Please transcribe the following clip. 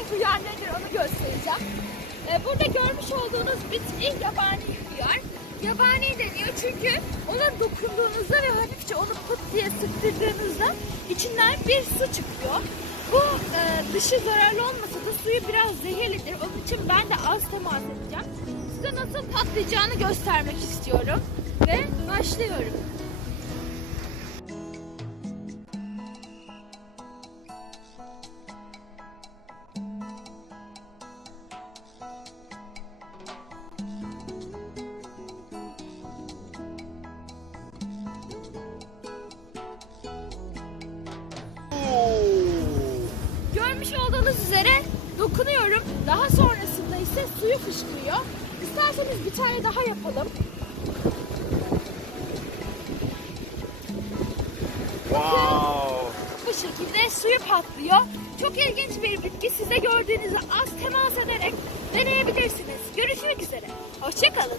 yabani hıyar nedir onu göstereceğim. Ee, burada görmüş olduğunuz bitki yabani hıyar. Yabani deniyor çünkü ona dokunduğunuzda ve hafifçe onu pıt diye sıktırdığınızda içinden bir su çıkıyor. Bu e, dışı zararlı olmasa da suyu biraz zehirlidir. Onun için ben de az temas edeceğim. Size nasıl patlayacağını göstermek istiyorum. Ve başlıyorum. Üzere dokunuyorum. Daha sonrasında ise suyu fışkırıyor. İsterseniz bir tane daha yapalım. Wow. Bu şekilde suyu patlıyor. Çok ilginç bir bitki. Size gördüğünüzü az temas ederek deneyebilirsiniz. Görüşmek üzere. Hoşçakalın.